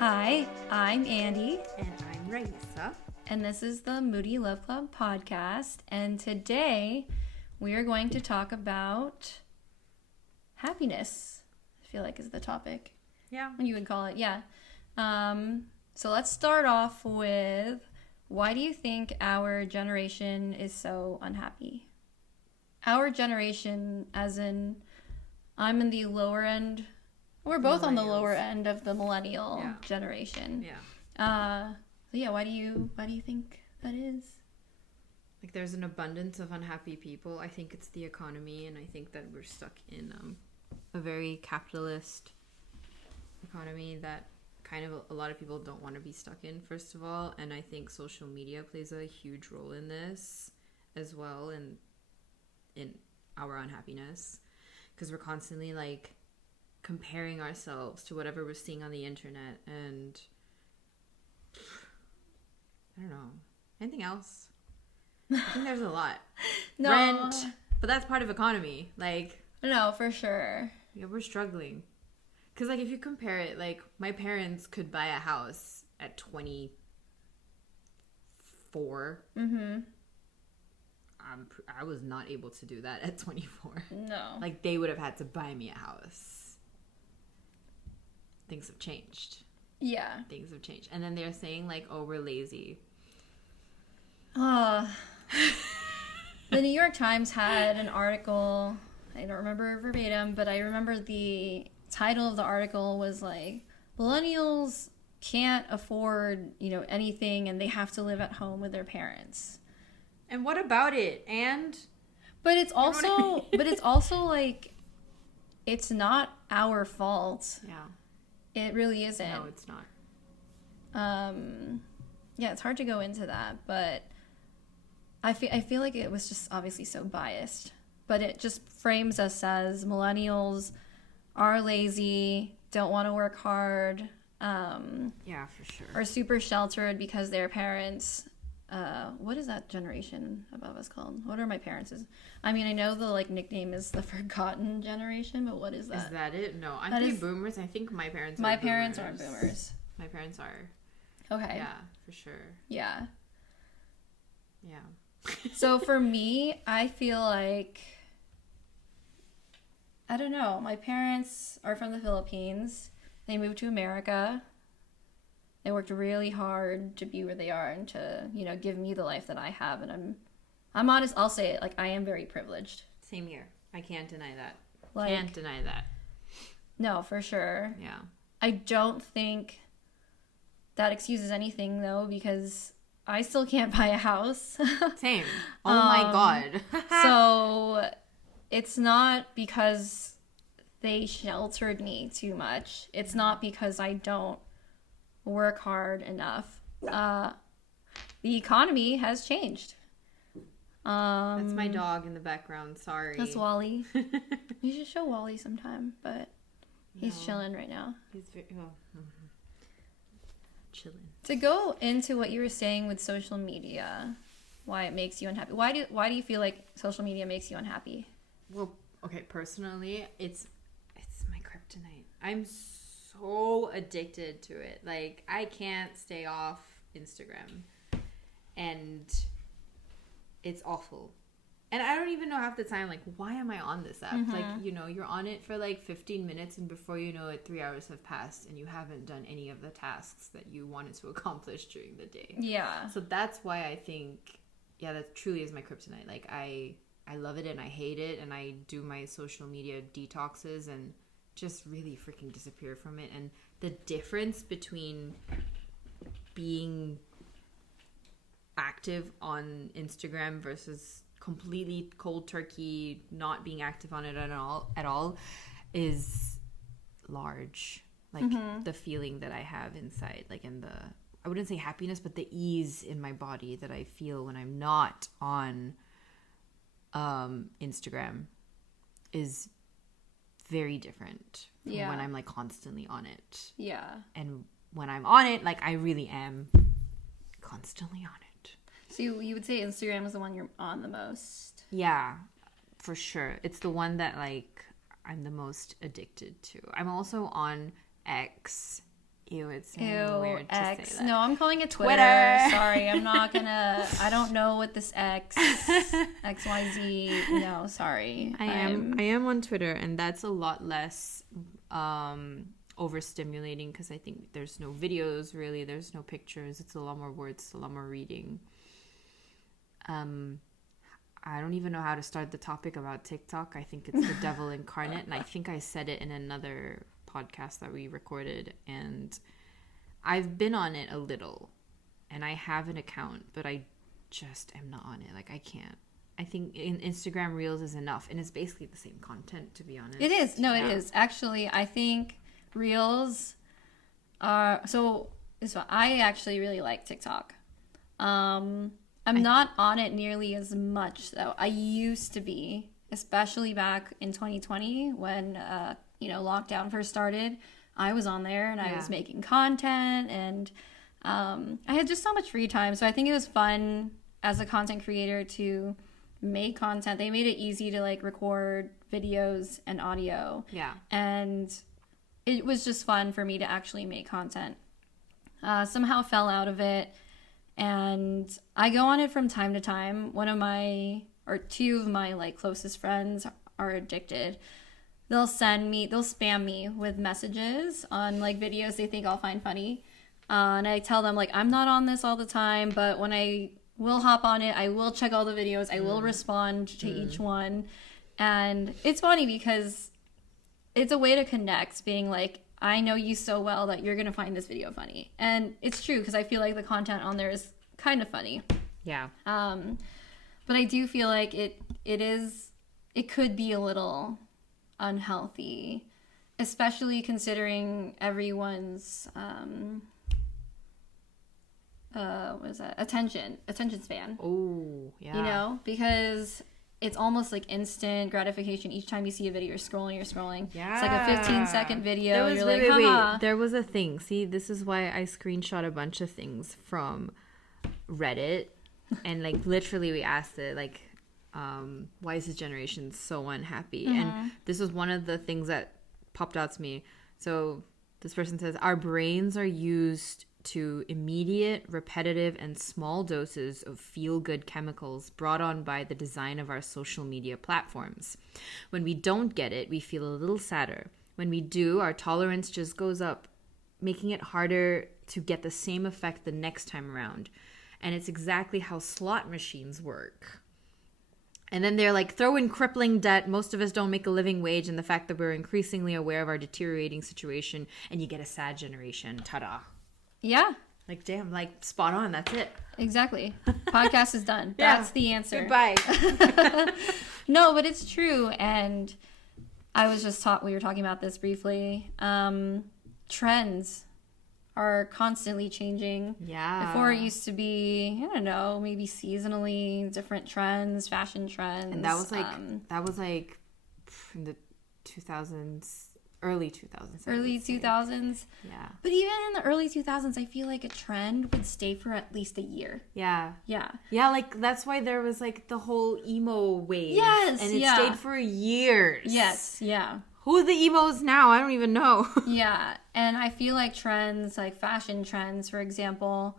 Hi, I'm Andy, And I'm Raisa. and this is the Moody Love Club podcast. And today we are going to talk about happiness, I feel like is the topic. Yeah. You would call it, yeah. So let's start off with, why do you think our generation is so unhappy? Our generation, as in, I'm in the lower end. We're both on the lower end of the millennial generation. Yeah. Yeah. Why do you think that is? Like there's an abundance of unhappy people. I think it's the economy, and I think that we're stuck in a very capitalist economy that kind of a lot of people don't want to be stuck in, first of all. And I think social media plays a huge role in this as well, and in our unhappiness, because we're constantly like comparing ourselves to whatever we're seeing on the internet. And I don't know, anything else. I think there's a lot. No. Rent, but that's part of economy. Like, No, for sure. yeah, we're struggling. Because like if you compare it, like my parents could buy a house at 24. I was not able to do that at 24. No. Like they would have had to buy me a house. Things have changed. Yeah. Things have changed. And then they're saying like, oh, we're lazy. The New York Times had an article, I don't remember verbatim, but I remember the title of the article was like, millennials can't afford, anything, and they have to live at home with their parents. And what about it? But it's also, like, it's not our fault. Yeah. It really isn't. No, it's not. Yeah, it's hard to go into that, but I feel like it was just obviously so biased. But it just frames us as millennials are lazy, don't want to work hard, Yeah, for sure. are super sheltered because their parents, what is that generation above us called? What are my parents? I mean, I know the nickname is the forgotten generation, but what is that? Is that it? No, I'm pretty boomers. I think my parents are My boomers. parents aren't boomers. My parents are. Okay. Yeah, for sure. Yeah. Yeah. So for me, I feel like, I don't know, my parents are from the Philippines. They moved to America. They worked really hard to be where they are and to, give me the life that I have. And I'm honest, I'll say it, I am very privileged. Same here. I can't deny that. Like, Can't deny that. No, for sure. Yeah. I don't think that excuses anything, though, because I still can't buy a house. Same. Oh my God. So it's not because they sheltered me too much. It's not because I don't work hard enough. The economy has changed. That's my dog in the background. Sorry. That's Wally. You should show Wally sometime, but he's chilling right now. He's very chilling. To go into what you were saying with social media, why it makes you unhappy. Why do you feel like social media makes you unhappy? Well, okay, personally, it's my kryptonite. I'm so addicted to it. Like, I can't stay off Instagram. And it's awful. And I don't even know half the time, like, why am I on this app? Mm-hmm. Like, you're on it for like 15 minutes, and before you know it, 3 hours have passed and you haven't done any of the tasks that you wanted to accomplish during the day. Yeah. So that's why I think, that truly is my kryptonite. Like, I love it and I hate it, and I do my social media detoxes and just really freaking disappear from it. And the difference between being active on Instagram versus completely cold turkey, not being active on it at all is large. Like, the feeling that I have inside, like in the, I wouldn't say happiness, but the ease in my body that I feel when I'm not on Instagram is very different from when I'm like constantly on it. Yeah. And when I'm on it, like, I really am constantly on it. So you would say Instagram is the one you're on the most? Yeah, for sure. It's the one that, like, I'm the most addicted to. I'm also on X Ew, it's so Ew, weird to X. say that. No, I'm calling it Twitter. Twitter. Sorry, I'm not gonna. I don't know what this XYZ. No, sorry. I am on Twitter, and that's a lot less overstimulating because I think there's no videos really. There's no pictures. It's a lot more words, a lot more reading. I don't even know how to start the topic about TikTok. I think it's the devil incarnate, and I think I said it in another podcast that we recorded, and I've been on it a little, and I have an account, but I just am not on it. Like, I can't. I think Instagram Reels is enough, and it's basically the same content, to be honest. It is. No, it is. Actually, I think Reels are... So I actually really like TikTok. I'm not on it nearly as much, though. I used to be, especially back in 2020 when, lockdown first started. I was on there and I was making content, and I had just so much free time. So I think it was fun as a content creator to make content. They made it easy to like record videos and audio. Yeah. And it was just fun for me to actually make content. Somehow fell out of it. And I go on it from time to time. Two of my like closest friends are addicted. They'll spam me with messages on like videos they think I'll find funny. And I tell them like, I'm not on this all the time, but when I will hop on it, I will check all the videos. I will respond to each one. And it's funny because it's a way to connect, being like, I know you so well that you're going to find this video funny. And it's true because I feel like the content on there is kind of funny. Yeah. But I do feel like it could be a little unhealthy, especially considering everyone's attention span. Oh, yeah. Because it's almost like instant gratification. Each time you see a video, you're scrolling. Yeah. It's like a 15-second video. Wait. There was a thing. See, this is why I screenshot a bunch of things from Reddit. And, like, literally we asked it, like, why is this generation so unhappy? Mm-hmm. And this was one of the things that popped out to me. So this person says, our brains are used to immediate, repetitive, and small doses of feel-good chemicals brought on by the design of our social media platforms. When we don't get it, we feel a little sadder. When we do, our tolerance just goes up, making it harder to get the same effect the next time around. And it's exactly how slot machines work. And then they're like, throw in crippling debt. Most of us don't make a living wage, and the fact that we're increasingly aware of our deteriorating situation, and you get a sad generation. Ta-da. Yeah. Like, damn, like, spot on. That's it. Exactly. Podcast is done. Yeah. That's the answer. Goodbye. No, but it's true. And I was just we were talking about this briefly. Trends are constantly changing. Yeah. Before it used to be, I don't know, maybe seasonally different trends, fashion trends. And that was like in the 2000s. Early 2000s. Early 2000s. Yeah. But even in the early 2000s, I feel like a trend would stay for at least a year. Yeah. Yeah. Yeah, like that's why there was like the whole emo wave. Yes. And it stayed for years. Yes. Yeah. Who are the emos now? I don't even know. Yeah. And I feel like trends, like fashion trends, for example,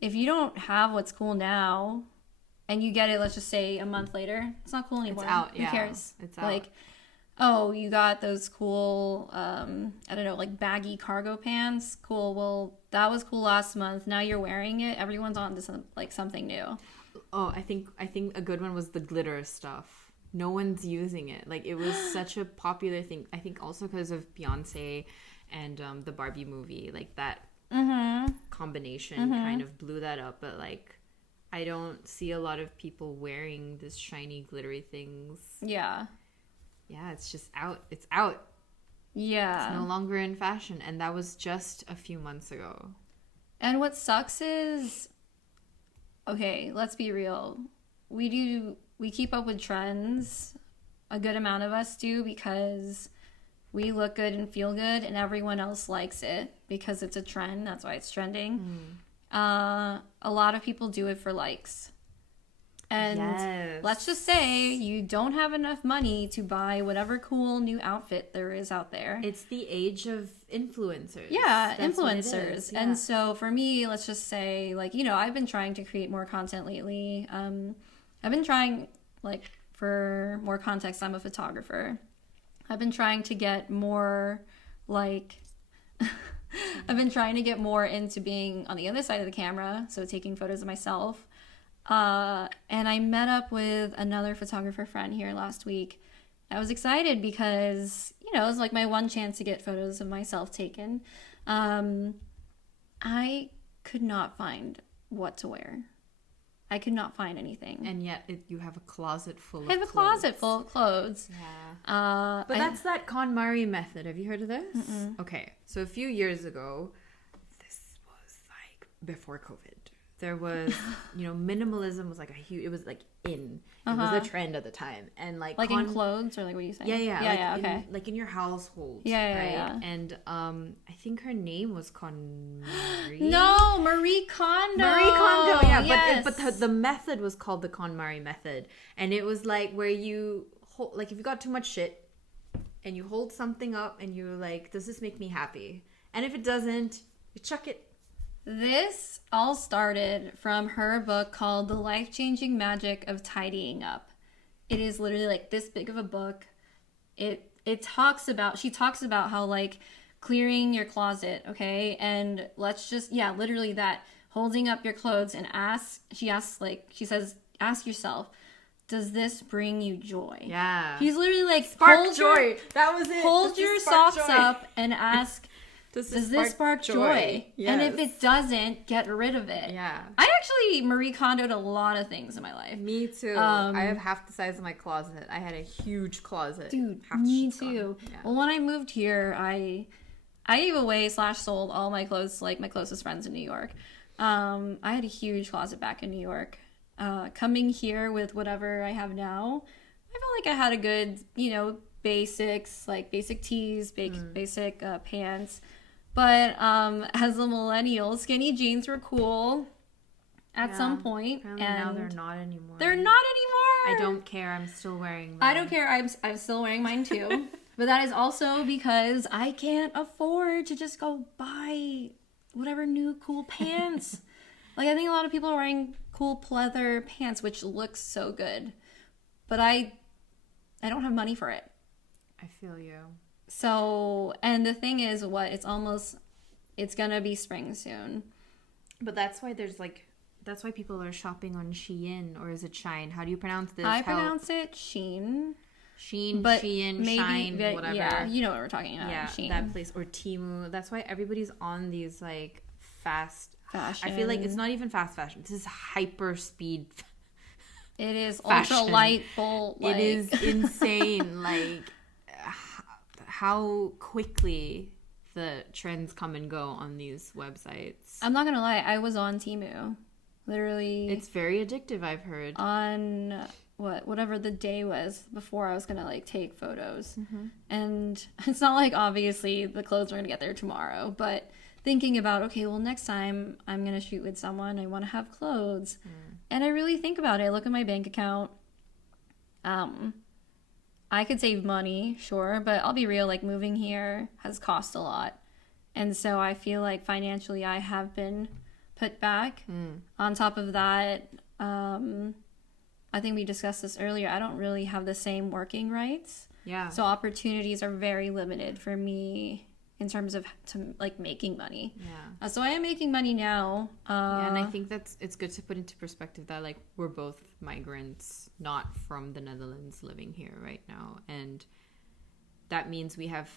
if you don't have what's cool now and you get it, let's just say a month later, it's not cool anymore. It's out. Who cares? It's out. Like, oh, you got those cool, I don't know, like baggy cargo pants. Cool. Well, that was cool last month. Now you're wearing it. Everyone's on to something new. Oh, I think a good one was the glitter stuff. No one's using it. Like, it was such a popular thing. I think also because of Beyonce and the Barbie movie. Like, that combination kind of blew that up. But, like, I don't see a lot of people wearing this shiny, glittery things. Yeah. Yeah, it's just out. It's out. Yeah. It's no longer in fashion. And that was just a few months ago. And what sucks is, okay, let's be real. We keep up with trends. A good amount of us do because we look good and feel good and everyone else likes it because it's a trend. That's why it's trending. A lot of people do it for likes. And let's just say you don't have enough money to buy whatever cool new outfit there is out there. It's the age of influencers. Yeah, influencers. Yeah. And so for me, let's just say, like, I've been trying to create more content lately. I've been trying, like, for more context, I'm a photographer. I've been trying to get more, like... I've been trying to get more into being on the other side of the camera, so taking photos of myself. And I met up with another photographer friend here last week. I was excited because, it was like my one chance to get photos of myself taken. I could not find what to wear. I could not find anything. And yet you have a closet full of clothes. I have a closet full of clothes. Yeah. But that's that KonMari method. Have you heard of this? Mm-mm. Okay. So a few years ago, this was like before COVID. There was, minimalism was like it was like in. It was a trend at the time. And like in clothes, or like what are you saying? Yeah. Okay. Like in your household. Yeah, right? Yeah. And I think her name was KonMari. No, Marie Kondo. Marie Kondo, yeah. Yes. But the method was called the KonMari method. And it was like where you hold, like if you got too much shit and you hold something up and you're like, does this make me happy? And if it doesn't, you chuck it. This all started from her book called The Life-Changing Magic of Tidying Up. It is literally like this big of a book. She talks about how like clearing your closet, okay? And let's just, literally that, holding up your clothes and ask yourself, does this bring you joy? Yeah. She's literally like, spark joy. That was it. Hold your socks up and ask, does this spark joy? Yes. And if it doesn't, get rid of it. Yeah. I actually Marie Kondo'd a lot of things in my life. Me too. I have half the size of my closet. I had a huge closet. Dude, me too. Yeah. Well, when I moved here, I gave away / sold all my clothes to like my closest friends in New York. I had a huge closet back in New York. Coming here with whatever I have now, I felt like I had a good, basics, like basic tees, basic pants. But as a millennial, skinny jeans were cool at some point. Apparently and now they're not anymore. They're not anymore. I don't care. I'm still wearing them. I don't care. I'm still wearing mine too. But that is also because I can't afford to just go buy whatever new cool pants. Like, I think a lot of people are wearing cool pleather pants, which looks so good. But I don't have money for it. I feel you. So, and the thing is, it's gonna be spring soon. But that's why that's why people are shopping on Shein, or is it Shine? How do you pronounce this? I pronounce it Shein. Shein, but Shein, maybe, Shine, whatever. Yeah, you know what we're talking about. Yeah, Shein. that place. Or Temu. That's why everybody's on these like fast fashion. I feel like it's not even fast fashion. This is hyper speed. It is fashion. Ultra light, bold. It is insane. Like how quickly the trends come and go on these websites. I'm not gonna lie, I was on Temu. Literally, it's very addictive, I've heard. On whatever the day was before I was gonna like take photos. Mm-hmm. And it's not like obviously the clothes are gonna get there tomorrow, but thinking about, okay, well, next time I'm gonna shoot with someone, I want to have clothes. And I really think about it. I look at my bank account. I could save money, sure, but I'll be real, like moving here has cost a lot. And so I feel like financially I have been put back. On top of that, I think we discussed this earlier, I don't really have the same working rights. Yeah. So opportunities are very limited for me in terms of making money. Yeah. So I am making money now. Yeah, and I think it's good to put into perspective that like we're both migrants, not from the Netherlands, living here right now, and that means we have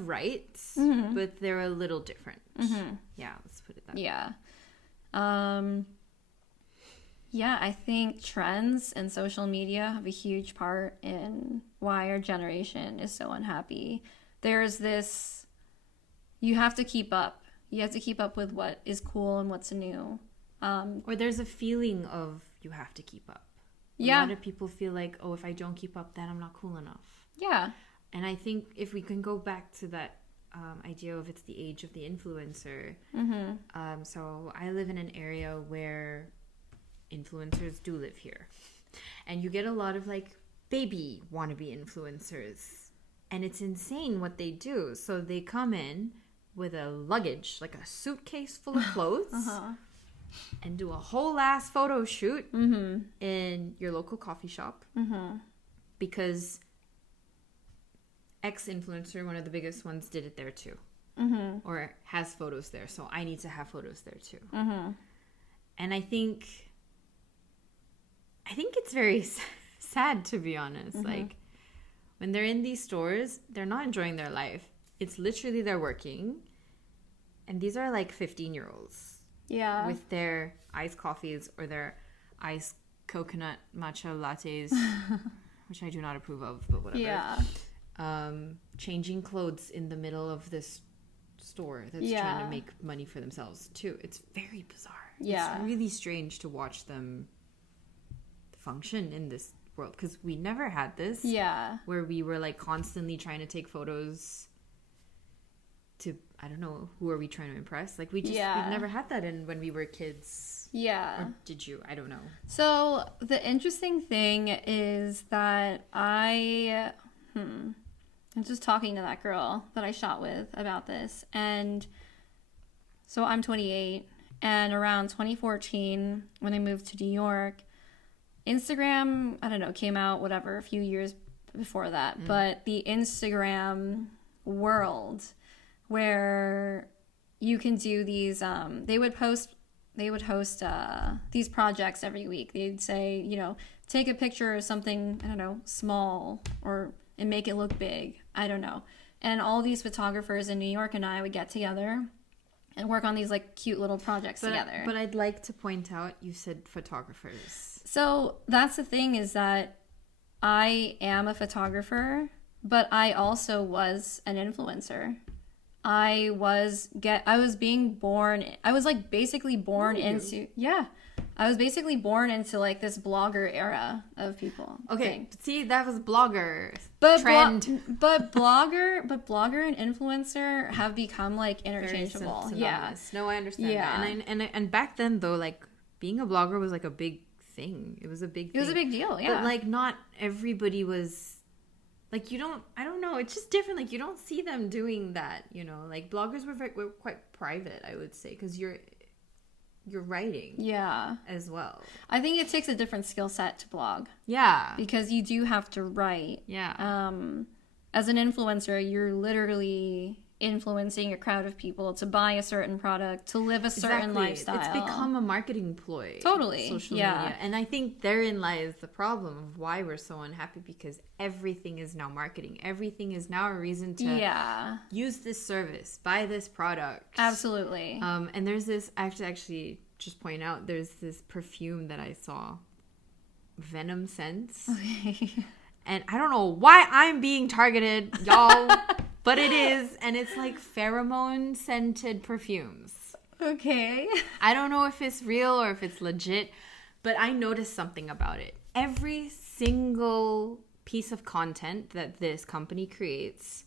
rights, but they're a little different. Yeah, let's put it that way. Yeah. Yeah, I think trends and social media have a huge part in why our generation is so unhappy. There's this, you have to keep up. You have to keep up with what is cool and what's new. Or there's a feeling of you have to keep up. Yeah. A lot of people feel like, oh, if I don't keep up, then I'm not cool enough. Yeah. And I think if we can go back to that idea of it's the age of the influencer. So I live in an area where influencers do live here. And you get a lot of like baby wannabe influencers. And it's insane what they do. So they come in with a luggage, like a suitcase full of clothes, and do a whole ass photo shoot in your local coffee shop. Because X-influencer, one of the biggest ones, did it there too. Or has photos there. So I need to have photos there too. And I think it's very sad, to be honest. Like, when they're in these stores, they're not enjoying their life. It's literally they're working. And these are like 15-year-olds. Yeah. With their iced coffees or their iced coconut matcha lattes, which I do not approve of, but whatever. Yeah. Changing clothes in the middle of this store that's trying to make money for themselves too. It's very bizarre. Yeah. It's really strange to watch them function in this world, because we never had this. Yeah. Where we were like constantly trying to take photos to, I don't know, who are we trying to impress? Like we never had that when we were kids. Yeah. Or did you? I don't know. So the interesting thing is that I'm just talking to that girl that I shot with about this. And so I'm 28, and around 2014, when I moved to New York, Instagram, I don't know, came out, whatever, a few years before that. But the Instagram world, where you can do these, they would host these projects every week. They'd say, you know, take a picture of something, I don't know, small, and make it look big. I don't know. And all these photographers in New York and I would get together and work on these like cute little projects together. But I'd like to point out, you said photographers. So that's the thing, is that I am a photographer, but I also was an influencer. I was basically born into like this blogger era of people. Okay, see, that was blogger but trend. But blogger and influencer have become like interchangeable. Yeah. No, I understand that. And back then though, like being a blogger was like a big thing. It was a big thing. It was a big deal, yeah. But like not everybody was like, I don't know, it's just different. Like you don't see them doing that, you know. Like bloggers were quite private, I would say, because you're writing as well. I think it takes a different skill set to blog. Yeah. Because you do have to write. Yeah. As an influencer, you're literally influencing a crowd of people to buy a certain product, to live a certain lifestyle. It's become a marketing ploy. Totally. Social media. And I think therein lies the problem of why we're so unhappy, because everything is now marketing. Everything is now a reason to use this service, buy this product. Absolutely. And there's this, I have to actually just point out, there's this perfume that I saw, Venom Scents. Okay. And I don't know why I'm being targeted, y'all. But it is, and it's like pheromone scented perfumes. Okay. I don't know if it's real or if it's legit, but I noticed something about it. Every single piece of content that this company creates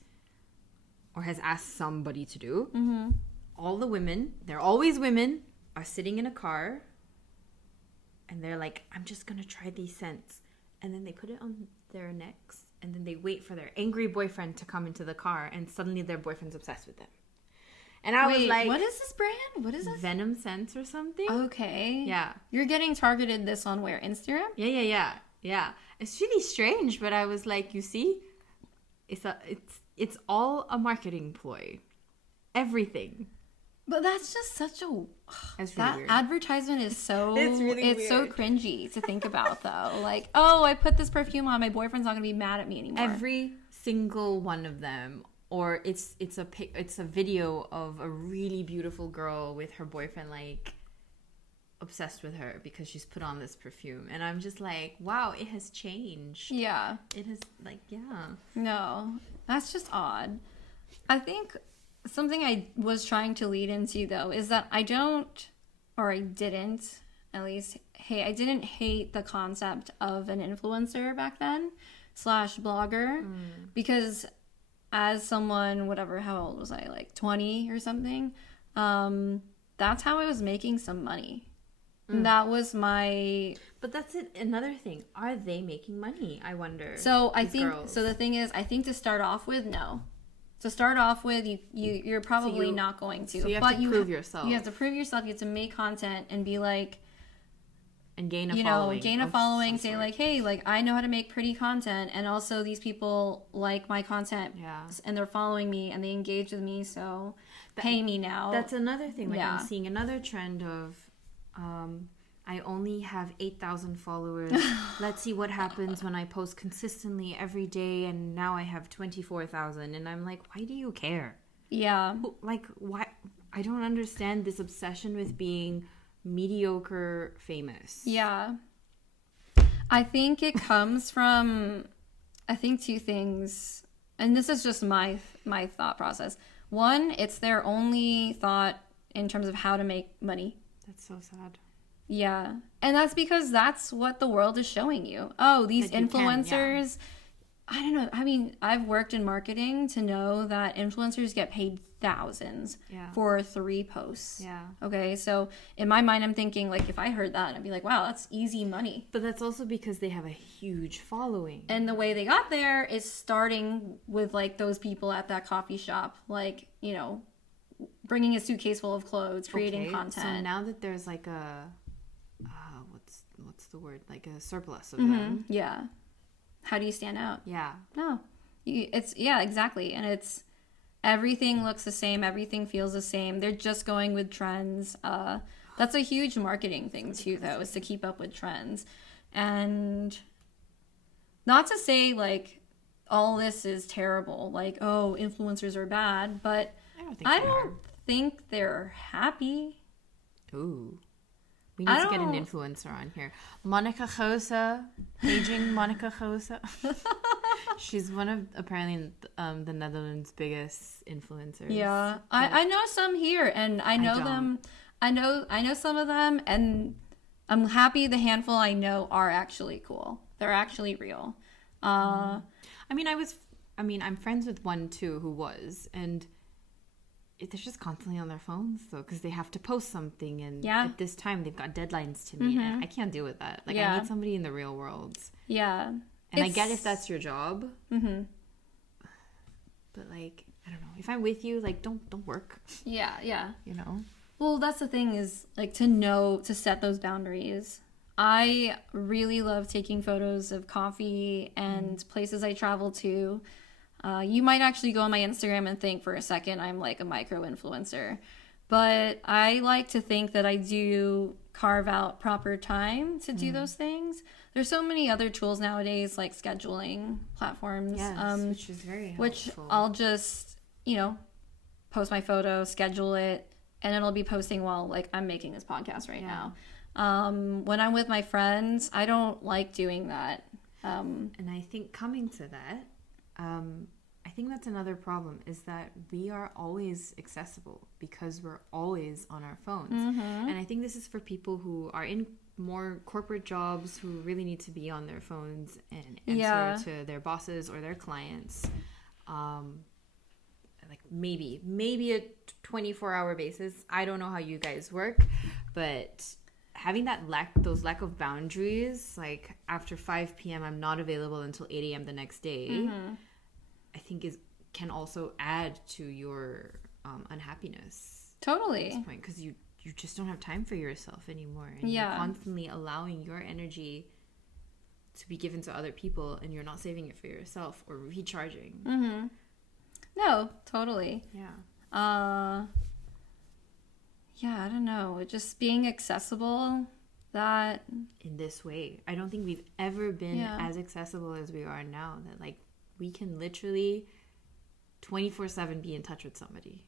or has asked somebody to do, all the women, they're always women, are sitting in a car and they're like, I'm just going to try these scents. And then they put it on their necks. And then they wait for their angry boyfriend to come into the car, and suddenly their boyfriend's obsessed with them. And I was like, what is this brand? What is this? Venom Scents or something? Okay. Yeah. You're getting targeted this on where? Instagram? Yeah. It's really strange, but I was like, you see, it's all a marketing ploy. Everything. But that's just such a... That's really weird. Advertisement is so... It's weird. So cringy to think about, though. Like, oh, I put this perfume on. My boyfriend's not going to be mad at me anymore. Every single one of them. Or it's a video of a really beautiful girl with her boyfriend, like, obsessed with her because she's put on this perfume. And I'm just like, wow, it has changed. Yeah. It has, like, yeah. No, that's just odd. I think... Something I was trying to lead into, though, is that I didn't hate the concept of an influencer back then / blogger, because as someone, whatever, how old was I, like 20 or something, that's how I was making some money. That was my... But that's it. Another thing. Are they making money? I wonder. So I think... Girls. So the thing is, I think to start off with, no. To start off with, you're probably not going to. So you have to prove yourself. You have to prove yourself. You have to make content and be like... And gain a following. Say like, hey, like, I know how to make pretty content. And also these people like my content. Yeah. And they're following me and they engage with me. So pay me now. That's another thing. Like, I'm seeing another trend of... I only have 8,000 followers. Let's see what happens when I post consistently every day, and now I have 24,000. And I'm like, why do you care? Yeah. Like, why? I don't understand this obsession with being mediocre famous. Yeah. I think it comes from, I think, two things. And this is just my thought process. One, it's their only thought in terms of how to make money. That's so sad. Yeah. And that's because that's what the world is showing you. Oh, these influencers. I don't know. I mean, I've worked in marketing to know that influencers get paid thousands for 3 posts. Yeah. Okay. So in my mind, I'm thinking, like, if I heard that, I'd be like, wow, that's easy money. But that's also because they have a huge following. And the way they got there is starting with, like, those people at that coffee shop. Like, you know, bringing a suitcase full of clothes, creating content. So now that there's like a... what's the word? Like a surplus of them. Yeah. How do you stand out? Yeah. No. Exactly. And it's everything looks the same. Everything feels the same. They're just going with trends. That's a huge marketing thing too, though, is to keep up with trends. And not to say like all this is terrible. Like, oh, influencers are bad, but I don't think they're happy. Ooh. We need to get an influencer on here. Monica Gosa. Aging Monica Gosa. She's one of, apparently, the Netherlands' biggest influencers. Yeah. I know some here, and I know them. I know some of them, and I'm happy the handful I know are actually cool. They're actually real. I'm friends with one, too, who was, and... they're just constantly on their phones though, because they have to post something, and at this time they've got deadlines to meet, and I can't deal with that. Like, I need somebody in the real world. Yeah. And I get if that's your job. Mm-hmm. But like, I don't know. If I'm with you, like, don't work. Yeah, yeah. You know? Well, that's the thing, is like to set those boundaries. I really love taking photos of coffee and places I travel to. You might actually go on my Instagram and think for a second I'm like a micro influencer, but I like to think that I do carve out proper time to do those things. There's so many other tools nowadays, like scheduling platforms, which is very helpful. Which I'll just, post my photo, schedule it, and it'll be posting while like I'm making this podcast right now. When I'm with my friends, I don't like doing that. And I think coming to that, I think that's another problem, is that we are always accessible because we're always on our phones. And I think this is for people who are in more corporate jobs, who really need to be on their phones and answer to their bosses or their clients. Like maybe a 24-hour basis. I don't know how you guys work, but having those lack of boundaries, like after 5 p.m. I'm not available until 8 a.m. the next day, I think can also add to your unhappiness. Totally. At this point, because you just don't have time for yourself anymore, and you're constantly allowing your energy to be given to other people, and you're not saving it for yourself or recharging. No, totally. Yeah. Yeah, I don't know. Just being accessible, that... in this way. I don't think we've ever been as accessible as we are now. That, like, we can literally 24/7 be in touch with somebody.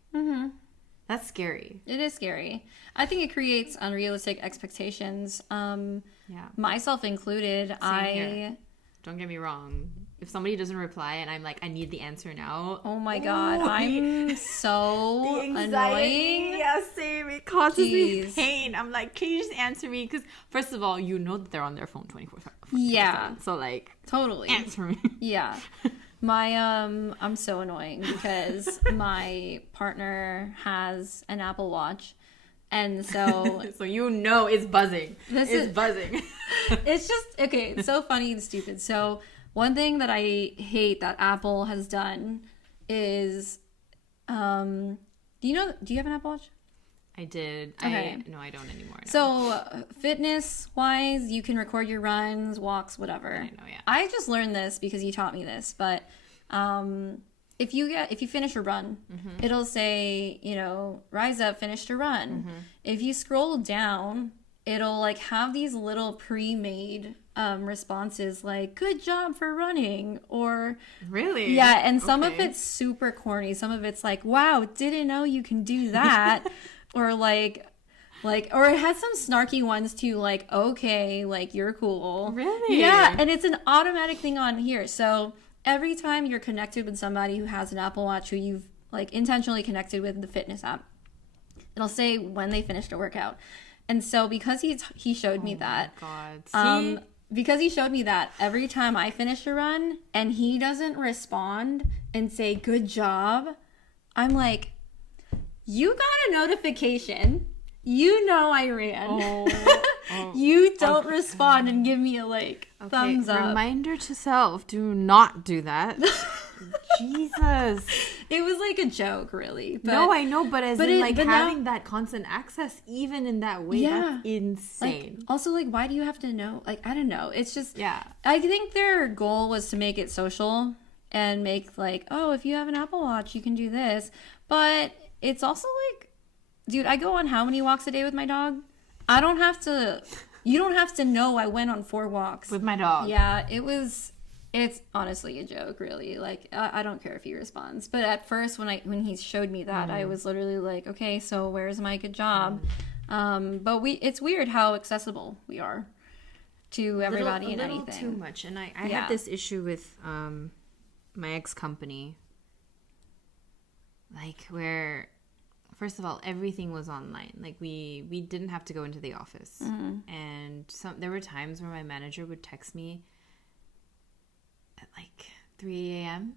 That's scary. It is scary. I think it creates unrealistic expectations. Myself included. Same here. Don't get me wrong. If somebody doesn't reply and I'm like, I need the answer now. Oh my God. I'm so annoying. Yeah, same. It causes me pain. I'm like, can you just answer me? Because first of all, you know that they're on their phone 24/7. Yeah. So like, totally. Answer me. Yeah. I'm so annoying because my partner has an Apple Watch, And so So it's buzzing. It's buzzing. It's just, okay, it's so funny and stupid. So one thing that I hate that Apple has done is, do you have an Apple Watch? I did. Okay. No, I don't anymore. No. So fitness wise, you can record your runs, walks, whatever. I know, yeah. I just learned this because you taught me this, but if you finish a run, it'll say, rise up, finished a run. If you scroll down, it'll like have these little pre-made responses like good job for running, or really, yeah, and some of it's super corny. Some of it's like, wow, didn't know you can do that. Or or it has some snarky ones too, like, okay, like, you're cool. Really? Yeah, and it's an automatic thing on here. So every time you're connected with somebody who has an Apple Watch, who you've like intentionally connected with the fitness app, it'll say when they finished a workout. And so because he showed me that, God. because he showed me that, every time I finish a run and he doesn't respond and say good job, I'm like, you got a notification. I ran. You don't respond and give me a thumbs up. Reminder to self: do not do that. Jesus. It was like a joke, really. But, no, I know, but having that constant access, even in that way, that's insane. Also, why do you have to know? I don't know. It's just, yeah. I think their goal was to make it social and make if you have an Apple Watch, you can do this. But it's also dude, I go on how many walks a day with my dog? You don't have to know I went on 4 walks. With my dog. Yeah, it's honestly a joke, really. I don't care if he responds. But at first, when he showed me that, I was literally like, okay, so where's my good job? But it's weird how accessible we are to everybody and anything. Too much. And I had this issue with my ex-company. Where, first of all, everything was online. We didn't have to go into the office. And there were times where my manager would text me at 3 a.m.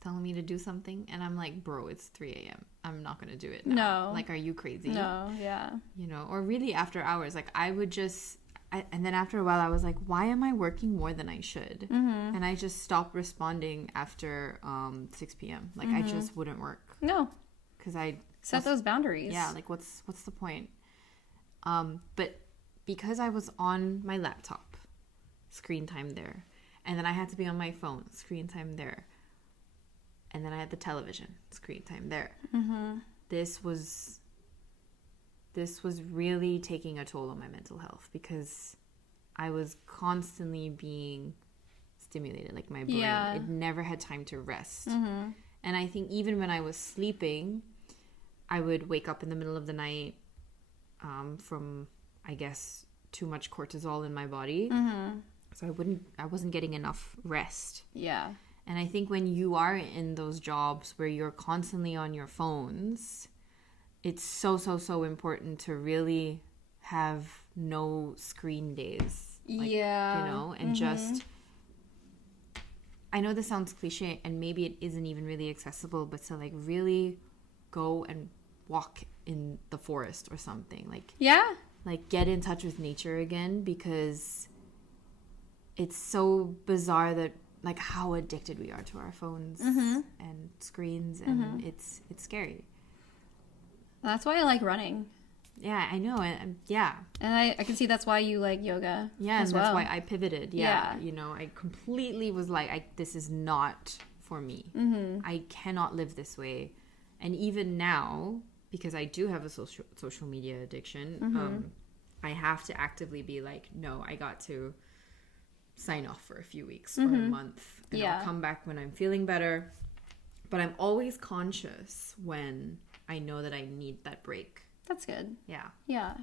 Telling me to do something, and I'm like, bro, it's 3 a.m. I'm not gonna do it now. No. Are you crazy? No, yeah. Or really after hours, I would just and then after a while I was like, why am I working more than I should? And I just stopped responding after 6 p.m. I just wouldn't work. No, because I set those boundaries. Yeah, what's the point? But because I was on my laptop, screen time there, and then I had to be on my phone, screen time there, and then I had the television, screen time there. This was really taking a toll on my mental health, because I was constantly being stimulated, my brain. Yeah. It never had time to rest. And I think even when I was sleeping, I would wake up in the middle of the night from, I guess, too much cortisol in my body. So I wasn't getting enough rest. Yeah. And I think when you are in those jobs where you're constantly on your phones, it's so important to really have no screen days. And just, I know this sounds cliche and maybe it isn't even really accessible, but to really go and walk in the forest or something. Get in touch with nature again, because it's so bizarre that how addicted we are to our phones and screens, and it's scary. That's why I like running. Yeah, I know. And I can see that's why you like yoga. Yeah, and that's why I pivoted. Yeah. I completely was this is not for me. I cannot live this way. And even now, because I do have a social media addiction, I have to actively be no, I got to sign off for a few weeks or a month, and I'll come back when I'm feeling better. But I'm always conscious when I know that I need that break. That's good. Yeah.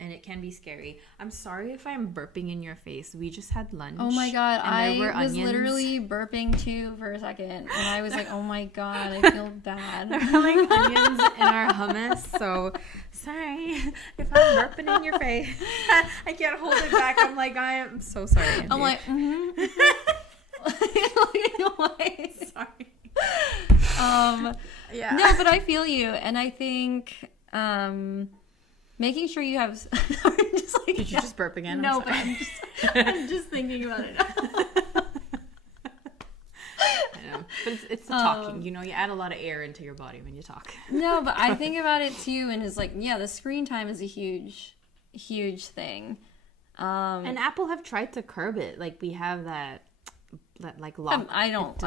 And it can be scary. I'm sorry if I'm burping in your face. We just had lunch. Oh my God. I was literally burping too for a second. And I was like, oh my God, I feel bad. There are onions in our hummus. So sorry if I'm burping in your face. I can't hold it back. I'm I am so sorry, Andy. I'm like, sorry. Yeah. No, but I feel you. And I think Making sure you have. Just like, Did you just burp again? No, but I'm just thinking about it now. I know. But it's the talking. You know, you add a lot of air into your body when you talk. No, but I think about it too, and it's like, yeah, the screen time is a huge thing. And Apple have tried to curb it. Like, we have that like lock. It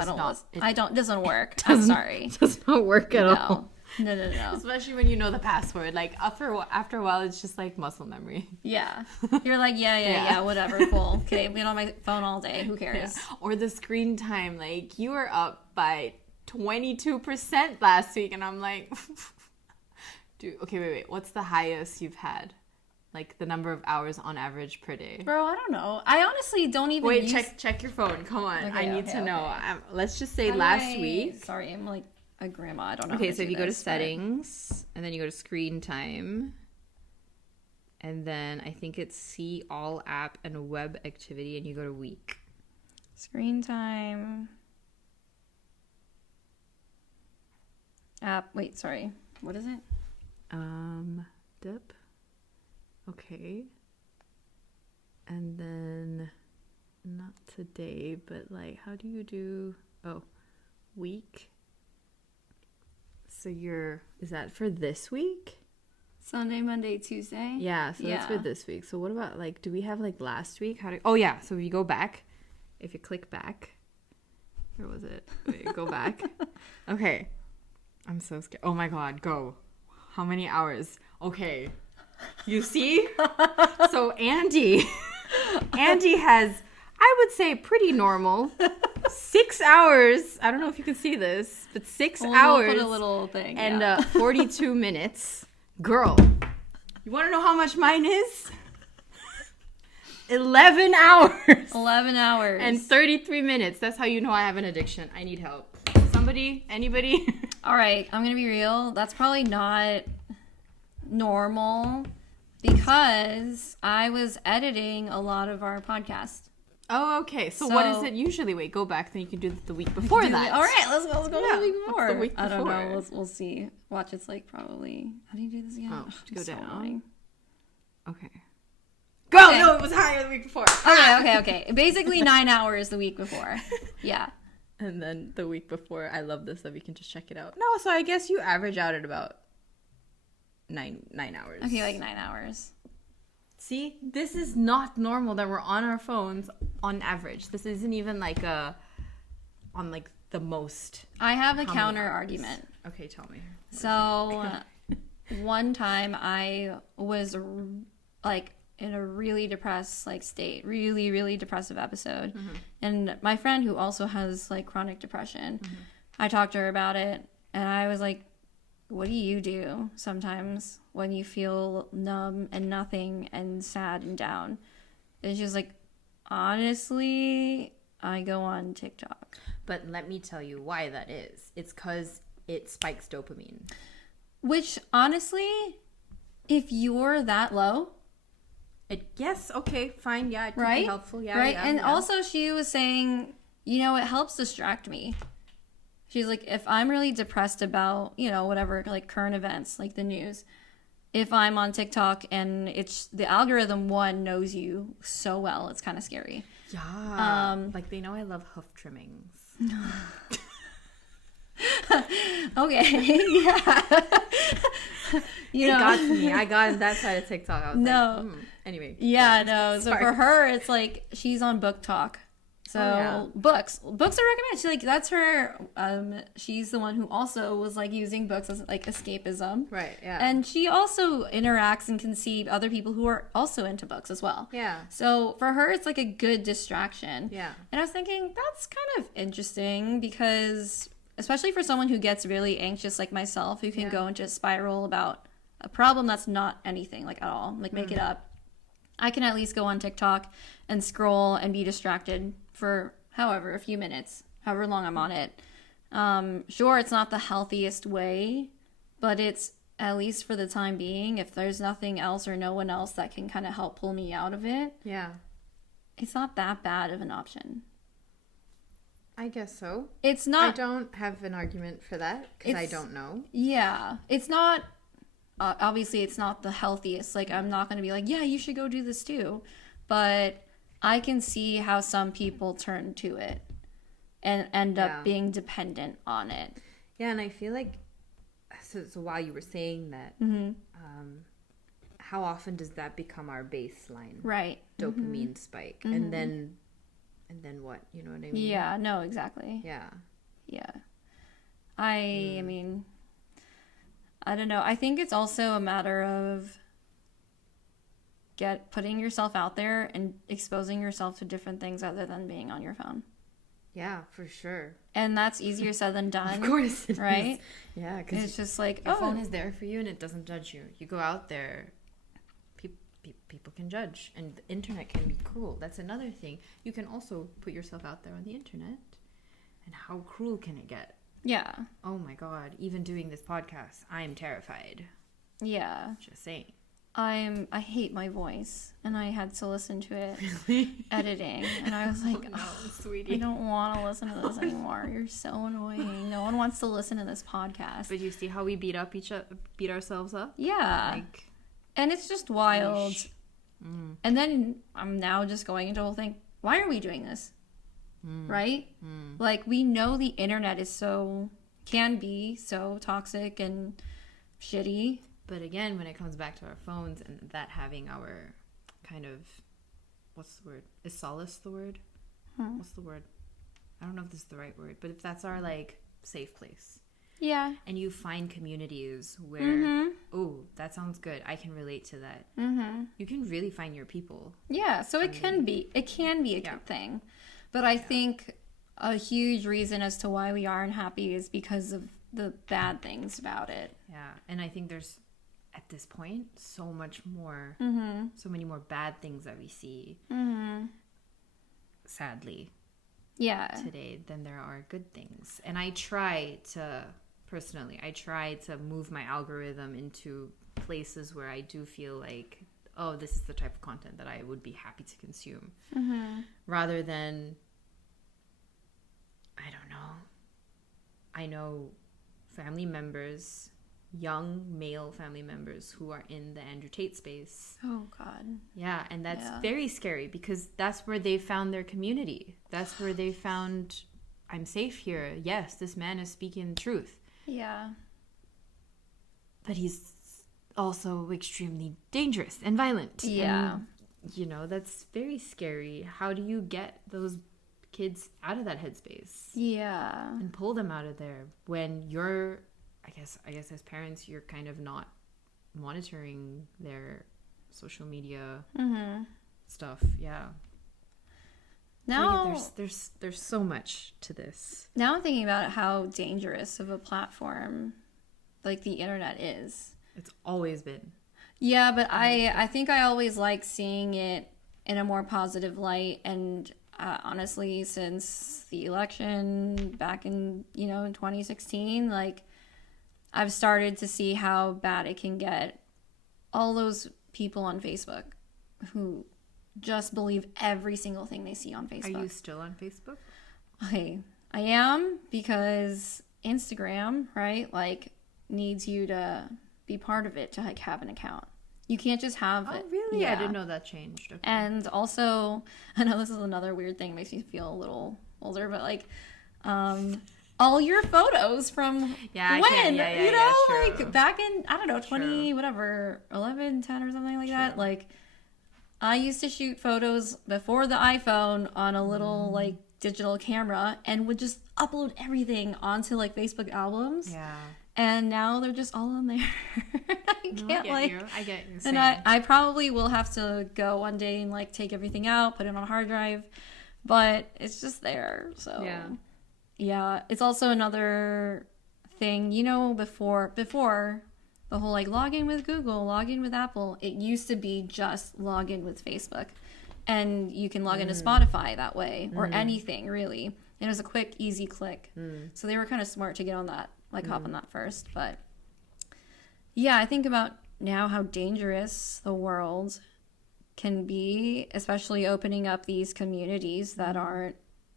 doesn't work. I'm sorry. It does not work at all. No. Especially when you know the password. Like, after a while, it's just like muscle memory. Yeah. You're like, yeah, whatever, cool. Okay, I've been on my phone all day. Who cares? Yeah. Or the screen time. Like, you were up by 22% last week. And I'm like, dude, okay, wait. What's the highest you've had? Like, the number of hours on average per day. Bro, I don't know. I honestly don't even Wait, check your phone. Come on. Okay, I need to know. Okay. Let's just say last week. Sorry, I'm like a grandma. I don't know. Okay, so if you go to settings, and then you go to screen time, and then I think it's see all app and web activity, and you go to week. Screen time. App. Wait, sorry. What is it? Dip. Okay. And then not today, but like, how do you do? Oh, week. So is that for this week? Sunday, Monday, Tuesday. Yeah, so that's for this week. So what about like, do we have like last week? Oh yeah, so if you go back, if you click back, where was it? Wait, go back. Okay, I'm so scared. Oh my God, go. How many hours? Okay, you see? So Andy has, I would say, pretty normal. 6 hours. I don't know if you can see this, but 6 hours. We'll put a little thing. And 42 minutes. Girl, you want to know how much mine is? 11 hours. 11 hours. And 33 minutes. That's how you know I have an addiction. I need help. Somebody? Anybody? All right, I'm going to be real. That's probably not normal because I was editing a lot of our podcast. Oh, okay. So what is it usually? Wait, go back. Then you can do the week before that. All right, let's go to the week before. What's the week before? I don't know. We'll see. Watch, it's like probably... How do you do this again? Oh, go down. Annoying. Okay. Go! Okay. No, it was higher the week before. Okay. Basically 9 hours the week before. Yeah. And then the week before, I love this, that we can just check it out. No, so I guess you average out at about nine hours. Okay, like 9 hours. See, this is not normal that we're on our phones on average. This isn't even like on like the most. I have a counter argument. Okay, tell me. So one time I was like in a really depressed like state, really, really depressive episode. Mm-hmm. And my friend who also has like chronic depression, I talked to her about it and I was like, what do you do sometimes when you feel numb and nothing and sad and down? And she was like, honestly, I go on TikTok. But let me tell you why that is. It's because it spikes dopamine. Which, honestly, if you're that low... Yes, okay, fine, yeah, it could be helpful. Yeah, right? Yeah, and yeah. also she was saying, it helps distract me. She's like, if I'm really depressed about, whatever, like current events, like the news, if I'm on TikTok and it's the algorithm knows you so well, it's kind of scary. Yeah. Like they know I love hoof trimmings. Okay. Yeah. It got to me. I got that side of TikTok. I was like, anyway. Yeah, no. So for her, it's like she's on Book Talk. So books are recommended. She that's her. She's the one who also was like using books as like escapism. Right. Yeah. And she also interacts and can see other people who are also into books as well. Yeah. So for her, it's like a good distraction. Yeah. And I was thinking that's kind of interesting because especially for someone who gets really anxious like myself, who can go into a spiral about a problem that's not anything like at all, like make it up. I can at least go on TikTok and scroll and be distracted for a few minutes, however long I'm on it. Sure, it's not the healthiest way, but it's at least for the time being, if there's nothing else or no one else that can kind of help pull me out of it. Yeah. It's not that bad of an option. I guess so. It's not. I don't have an argument for that because I don't know. Yeah. It's not obviously it's not the healthiest. Like, I'm not going to be like, yeah, you should go do this too. But I can see how some people turn to it and end up being dependent on it. Yeah, and I feel like, so while you were saying that, how often does that become our baseline? Right. Dopamine spike. And then what? You know what I mean? Yeah, no, exactly. Yeah. Yeah. I mean, I don't know. I think it's also a matter of putting yourself out there and exposing yourself to different things other than being on your phone. Yeah, for sure. And that's easier said than done. Of course it right? is. Yeah, because it's just like, your phone is there for you and it doesn't judge you. You go out there, people can judge, and the internet can be cruel. That's another thing. You can also put yourself out there on the internet, and how cruel can it get? Yeah. Oh my God. Even doing this podcast, I am terrified. Yeah. Just saying. I hate my voice, and I had to listen to it editing, and I was like, oh, no, sweetie. I don't want to listen to this anymore. You're so annoying. No one wants to listen to this podcast. But you see how we beat ourselves up? Yeah. Like, and it's just wild. And then I'm now just going into the whole thing. Why are we doing this? Right? Like, we know the internet can be so toxic and shitty. But again, when it comes back to our phones and that having our kind of, what's the word? Is solace the word? What's the word? I don't know if this is the right word, but if that's our, like, safe place. Yeah. And you find communities where, oh, that sounds good. I can relate to that. You can really find your people. Yeah, so it can be a good thing. But I think a huge reason as to why we aren't happy is because of the bad things about it. Yeah, and I think there's, at this point, so much more, so many more bad things that we see, sadly, today than there are good things. And I try to move my algorithm into places where I do feel like, oh, this is the type of content that I would be happy to consume, rather than, I don't know. I know family members, young male family members who are in the Andrew Tate space. Oh, God. Yeah, and that's very scary because that's where they found their community. That's where they found, I'm safe here. Yes, this man is speaking the truth. Yeah. But he's also extremely dangerous and violent. Yeah. And, that's very scary. How do you get those kids out of that headspace? Yeah. And pull them out of there when you're, I guess as parents, you're kind of not monitoring their social media stuff. Yeah. Now there's so much to this. Now I'm thinking about how dangerous of a platform like the internet is. It's always been. Yeah, but I think I always like seeing it in a more positive light, and honestly, since the election back in 2016, like, I've started to see how bad it can get. All those people on Facebook who just believe every single thing they see on Facebook. Are you still on Facebook? Okay, I am, because Instagram, right, like, needs you to be part of it to, like, have an account. You can't just have it. Oh, really? Yeah. I didn't know that changed. Okay. And also, I know this is another weird thing, makes me feel a little older, but, like, all your photos from when, like, back in, I don't know, 20, whatever, 11, 10 or something like that. Like, I used to shoot photos before the iPhone on a little, like, digital camera and would just upload everything onto, like, Facebook albums. Yeah. And now they're just all on there. I get you. And I probably will have to go one day and, like, take everything out, put it on a hard drive, but it's just there. So yeah, it's also another thing, before the whole, like, log in with Google, log in with Apple, it used to be just log in with Facebook, and you can log into Spotify that way, or anything really, and it was a quick, easy click. So they were kind of smart to get on that, like, hop on that first. But yeah, I think about now how dangerous the world can be, especially opening up these communities that aren't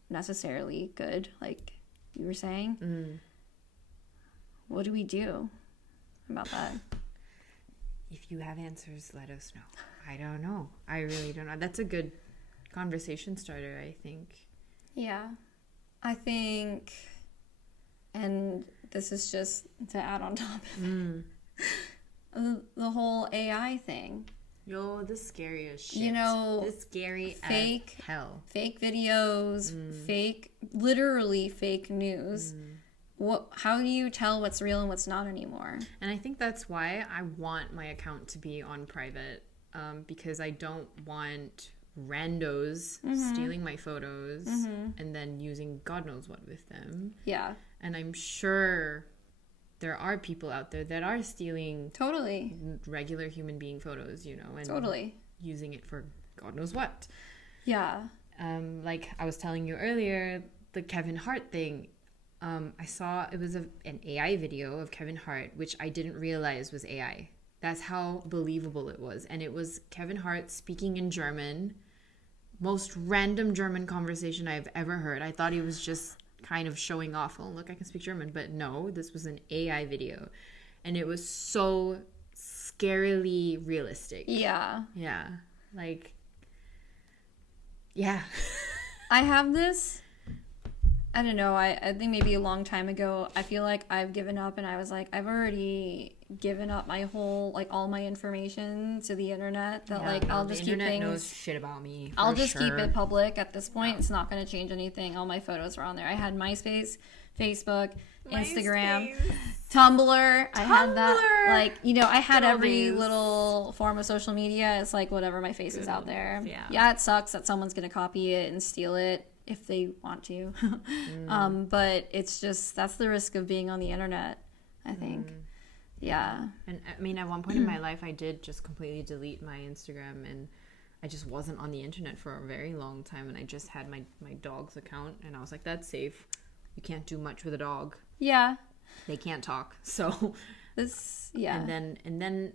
necessarily good, like you were saying. What do we do about that? if you have answers, let us know. I don't know. I really don't know. That's a good conversation starter, I think. Yeah. I think, and this is just to add on top of it, the whole AI thing. Yo, this scary as shit. You know, this scary fake as hell. Fake videos, literally fake news. How do you tell what's real and what's not anymore? And I think that's why I want my account to be on private, because I don't want randos stealing my photos and then using God knows what with them. Yeah. And I'm sure there are people out there that are stealing totally regular human being photos, you know, and totally using it for God knows what. Yeah. Like I was telling you earlier, the Kevin Hart thing. I saw it was an AI video of Kevin Hart, which I didn't realize was AI. That's how believable it was. And it was Kevin Hart speaking in German. Most random German conversation I've ever heard. I thought he was just kind of showing off. Oh, look, I can speak German. But no, this was an AI video. And it was so scarily realistic. Yeah. Yeah. Like, yeah. I have this... I don't know, I think maybe a long time ago, I feel like I've given up, and I was like, I've already given up my whole, like, all my information to the internet, that, like, I'll just keep things... The internet knows shit about me, I'll just keep it public at this point. It's not going to change anything. All my photos are on there. I had MySpace, Facebook, Instagram, Tumblr. I had that, like, you know, I had every little form of social media. It's like, whatever, my face is out there. Yeah, it sucks that someone's going to copy it and steal it if they want to. But it's just, that's the risk of being on the internet, I think. Yeah. And I mean, at one point in my life, I did just completely delete my Instagram, and I just wasn't on the internet for a very long time, and I just had my dog's account, and I was like, that's safe. You can't do much with a dog. Yeah. They can't talk. So this, yeah. And then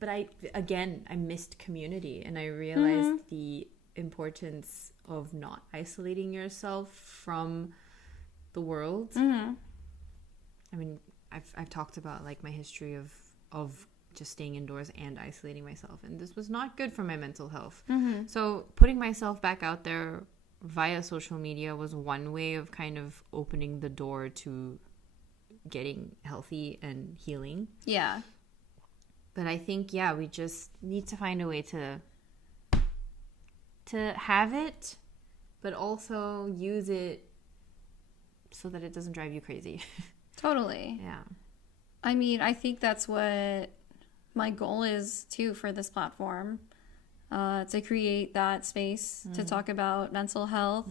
but I missed community, and I realized the importance of not isolating yourself from the world. I mean, I've talked about, like, my history of just staying indoors and isolating myself, and this was not good for my mental health. So putting myself back out there via social media was one way of kind of opening the door to getting healthy and healing. Yeah. But I think, yeah, we just need to find a way to have it, but also use it so that it doesn't drive you crazy. Totally. Yeah. I mean, I think that's what my goal is, too, for this platform, to create that space to talk about mental health.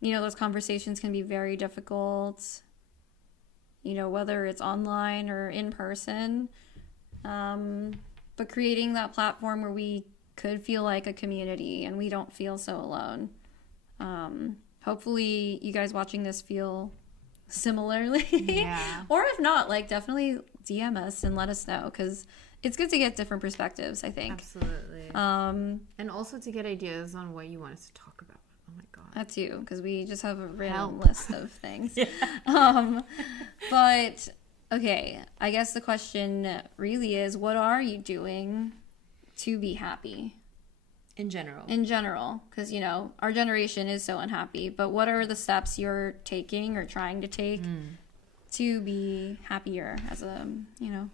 You know, those conversations can be very difficult, you know, whether it's online or in person. But creating that platform where we could feel like a community and we don't feel so alone. Hopefully you guys watching this feel similarly. Yeah. Or if not, like, definitely DM us and let us know, because it's good to get different perspectives, I think. Absolutely. And also to get ideas on what you want us to talk about. Oh my god. That too, because we just have a random list of things. But okay, I guess the question really is, what are you doing to be happy? In general. In general, because, you know, our generation is so unhappy, but what are the steps you're taking or trying to take to be happier as a, you know,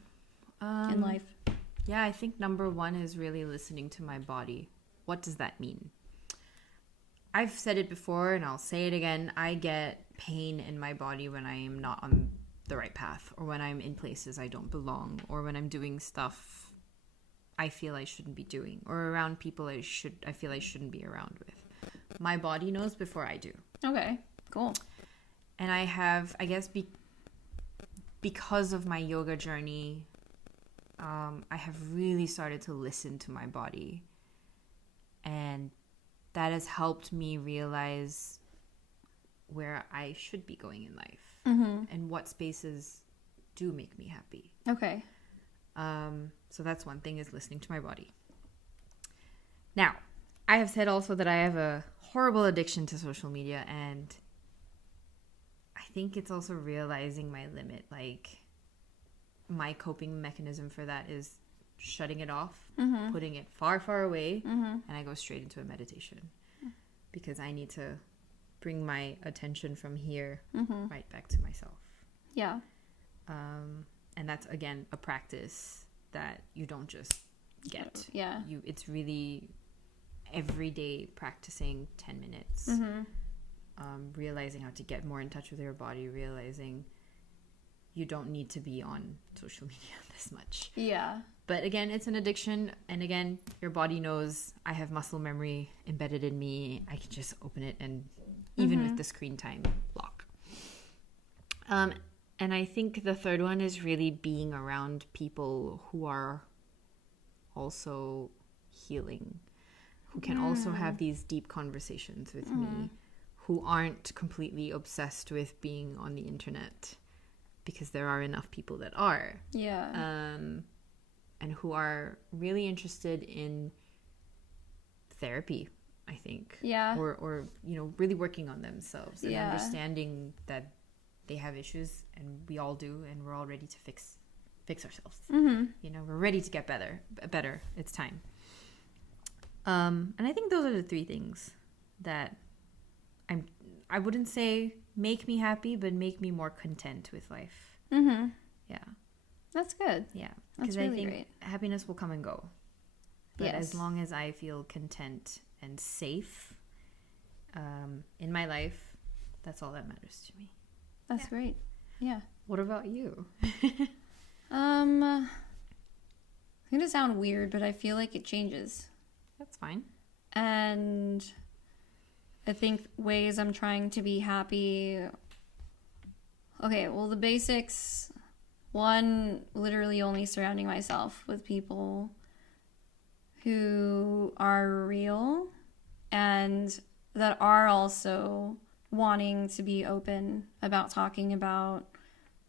in life? Yeah, I think number one is really listening to my body. What does that mean? I've said it before and I'll say it again. I get pain in my body when I am not on the right path, or when I'm in places I don't belong, or when I'm doing stuff I feel I shouldn't be doing, or around people I feel I shouldn't be around with. My body knows before I do. Okay, cool. And I have, I guess, because of my yoga journey, I have really started to listen to my body, and that has helped me realize where I should be going in life, and what spaces do make me happy. Okay. So that's one thing, is listening to my body. Now, I have said also that I have a horrible addiction to social media, and I think it's also realizing my limit. Like, my coping mechanism for that is shutting it off, Mm-hmm. putting it far, far away, Mm-hmm. and I go straight into a meditation because I need to bring my attention from here Mm-hmm. right back to myself. Yeah. And that's, again, a practice that you don't just get. Yeah. It's really every day practicing 10 minutes, Mm-hmm. realizing how to get more in touch with your body, realizing you don't need to be on social media this much. Yeah. But again, it's an addiction. And again, your body knows I have muscle memory embedded in me. I can just open it, and even with the screen time lock. And I think the third one is really being around people who are also healing, who can also have these deep conversations with me, who aren't completely obsessed with being on the internet, because there are enough people that are. Yeah. And who are really interested in therapy, I think. Yeah. Or really working on themselves and Yeah. understanding that they have issues, and we all do, and we're all ready to fix ourselves. Mm-hmm. We're ready to get better. It's time. And I think those are the three things that I wouldn't say make me happy, but make me more content with life. Mm-hmm. Yeah. That's good. Yeah. That's Because really I think great. happiness will come and go. But Yes. as long as I feel content and safe in my life, that's all that matters to me. That's great. Yeah. What about you? It's gonna sound weird, but I feel like it changes. That's fine. And I think ways I'm trying to be happy. Okay, well, the basics. One, literally only surrounding myself with people who are real and that are also wanting to be open about talking about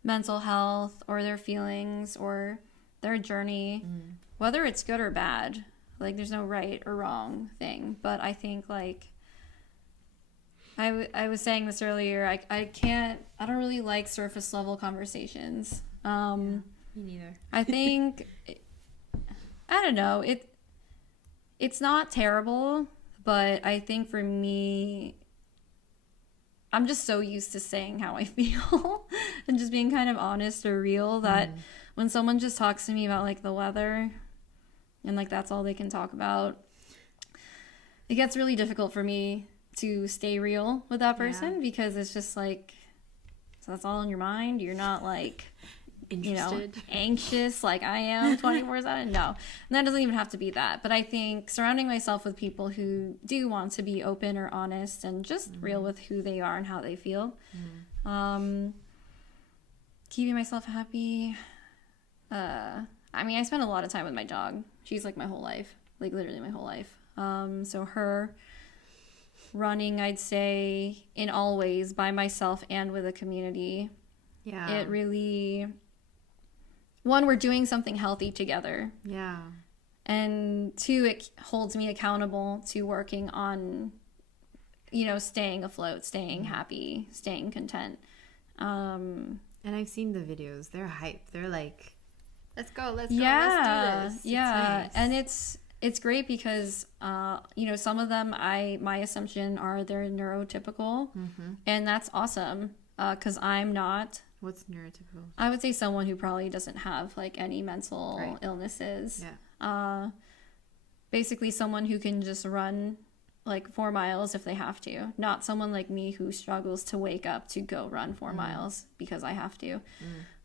mental health or their feelings or their journey, whether it's good or bad. Like, there's no right or wrong thing. But I think, like, I was saying this earlier, I don't really like surface level conversations. Me neither. I think, I don't know, it's not terrible, but I think for me, I'm just so used to saying how I feel and just being kind of honest or real that when someone just talks to me about, like, the weather and, like, that's all they can talk about, it gets really difficult for me to stay real with that person because it's just like, so that's all in your mind. You're not, like, Interested. Anxious like I am 24/7. No, and that doesn't even have to be that. But I think surrounding myself with people who do want to be open or honest and just real with who they are and how they feel. Keeping myself happy. I mean, I spend a lot of time with my dog. She's like my whole life, like literally my whole life. So her, running, I'd say, in all ways by myself and with a community. Yeah. It really, one, we're doing something healthy together. Yeah. And two, it holds me accountable to working on, staying afloat, staying happy, staying content. And I've seen the videos. They're hype. They're like, let's go, let's Yeah, do this. yeah. It's nice. And it's great because, some of them, my assumption are they're neurotypical. And that's awesome because I'm not. What's neurotypical? I would say someone who probably doesn't have, like, any mental illnesses. Yeah. Basically someone who can just run, like, 4 miles if they have to. Not someone like me who struggles to wake up to go run 4 miles because I have to.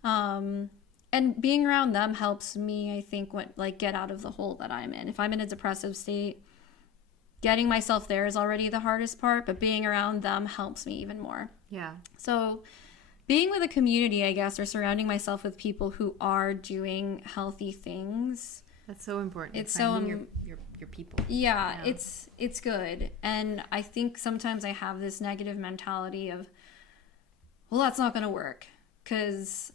And being around them helps me, I think, get out of the hole that I'm in. If I'm in a depressive state, getting myself there is already the hardest part, but being around them helps me even more. Yeah. So being with a community, I guess, or surrounding myself with people who are doing healthy things. That's so important. It's finding your people. Yeah, it's good. And I think sometimes I have this negative mentality of, well, that's not going to work because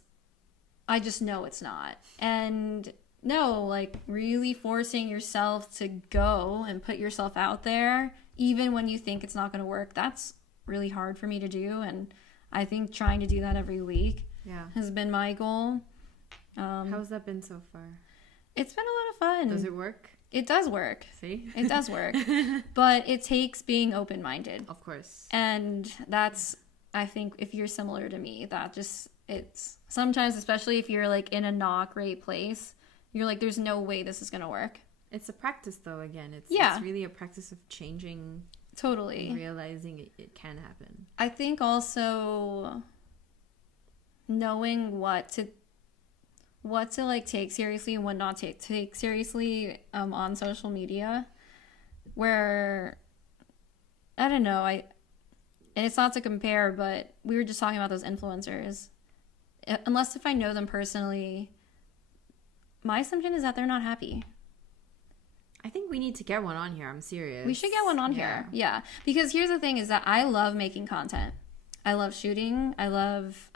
I just know it's not. And no, like, really forcing yourself to go and put yourself out there, even when you think it's not going to work, that's really hard for me to do. And I think trying to do that every week has been my goal. How's that been so far? It's been a lot of fun. Does it work? It does work. See? It does work. But it takes being open-minded. Of course. And that's, I think, if you're similar to me, that just, it's sometimes, especially if you're like in a not great place, you're like, there's no way this is going to work. It's a practice, though, again. It's really a practice of changing. Totally. And realizing it can happen. I think also knowing what to like take seriously and what not to take seriously on social media, where I don't know, and it's not to compare, but we were just talking about those influencers. Unless if I know them personally, my assumption is that they're not happy. I think we need to get one on here. I'm serious. We should get one on here. Yeah. Because here's the thing is that I love making content. I love shooting. I love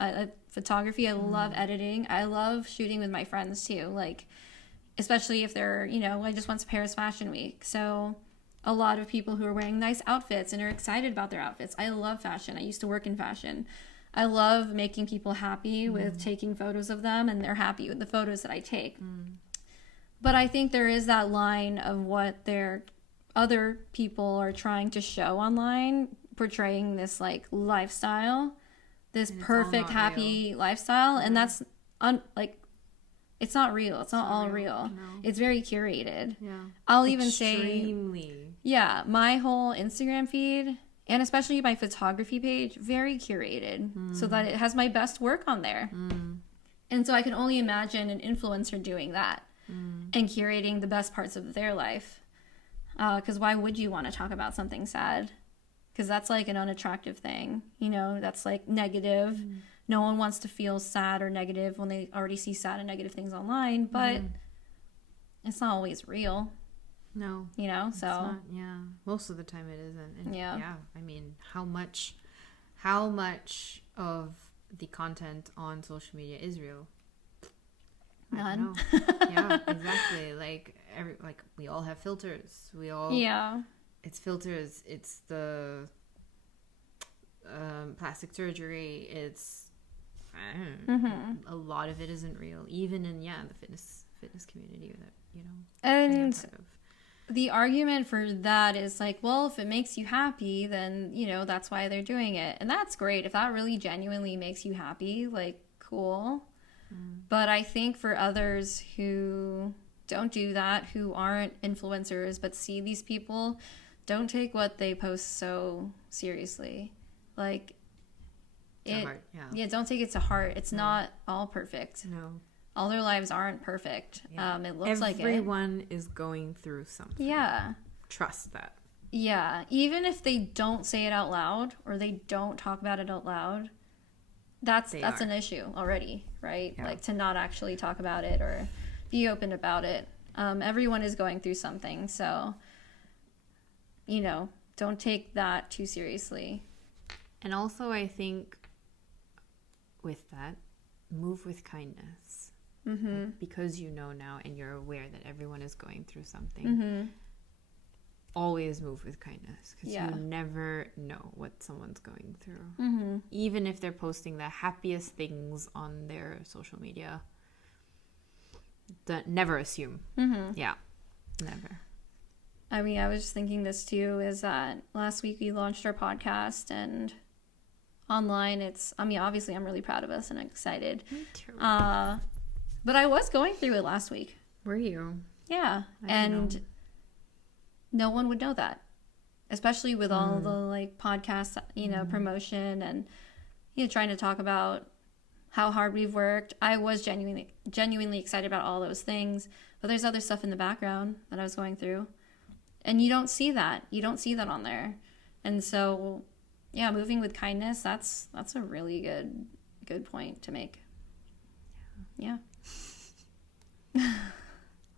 photography. I love editing. I love shooting with my friends too. Like, especially if they're, I just went to Paris Fashion Week. So a lot of people who are wearing nice outfits and are excited about their outfits. I love fashion. I used to work in fashion. I love making people happy with taking photos of them, and they're happy with the photos that I take. But I think there is that line of what their other people are trying to show online, portraying this like lifestyle, this perfect happy lifestyle, and that's it's not real. It's not all real. No. It's very curated. Yeah. I'll even say, yeah, my whole Instagram feed and especially my photography page, very curated, so that it has my best work on there. And so I can only imagine an influencer doing that. And curating the best parts of their life, because why would you want to talk about something sad? Because that's like an unattractive thing, that's like negative. No one wants to feel sad or negative when they already see sad and negative things online, but it's not always real. No, so not, most of the time it isn't. And I mean, how much of the content on social media is real? None. Yeah, exactly. Like we all have filters. It's filters. It's the plastic surgery. It's a lot of it isn't real. Even in the fitness community that And the argument for that is like, well, if it makes you happy, then that's why they're doing it, and that's great. If that really genuinely makes you happy, like, cool. But I think for others who don't do that, who aren't influencers but see these people, don't take what they post so seriously. Like, don't take it to heart. It's not all perfect. No. All their lives aren't perfect. It looks like it. Everyone is going through something. Yeah. Trust that. Yeah. Even if they don't say it out loud or they don't talk about it out loud, that's an issue already, right? Yeah. Like, to not actually talk about it or be open about it. Everyone is going through something, so don't take that too seriously. And also, I think with that, move with kindness. Like, because now and you're aware that everyone is going through something. Always move with kindness, because you never know what someone's going through. Even if they're posting the happiest things on their social media, never assume. Yeah, never. I mean, I was just thinking this too, is that last week we launched our podcast, and online obviously I'm really proud of us and excited. Me too. But I was going through it last week. Were you? Yeah. And no one would know that, especially with all the like podcast, promotion and trying to talk about how hard we've worked. I was genuinely excited about all those things, but there's other stuff in the background that I was going through, and you don't see that. You don't see that on there, and so moving with kindness. That's a really good point to make. Yeah.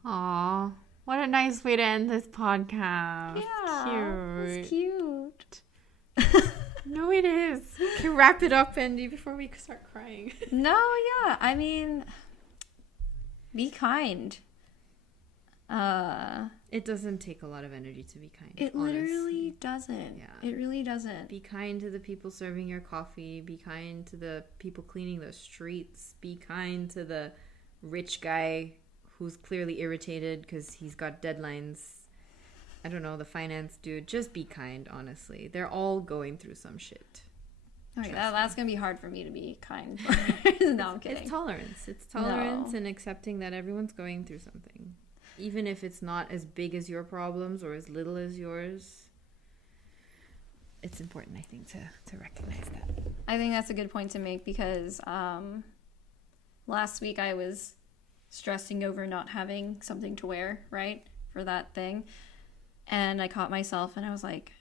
Aww. What a nice way to end this podcast. Yeah. It's cute. No, it is. Can we wrap it up, Andy, before we start crying? No, yeah. I mean, be kind. It doesn't take a lot of energy to be kind. It literally doesn't. Yeah. It really doesn't. Be kind to the people serving your coffee. Be kind to the people cleaning the streets. Be kind to the rich guy who's clearly irritated because he's got deadlines. I don't know, the finance dude. Just be kind, honestly. They're all going through some shit. Okay, that's going to be hard for me to be kind. No, I'm kidding. It's tolerance. It's tolerance and accepting that everyone's going through something. Even if it's not as big as your problems or as little as yours. It's important, I think, to recognize that. I think that's a good point to make because last week I was stressing over not having something to wear, right, for that thing. And I caught myself and I was like,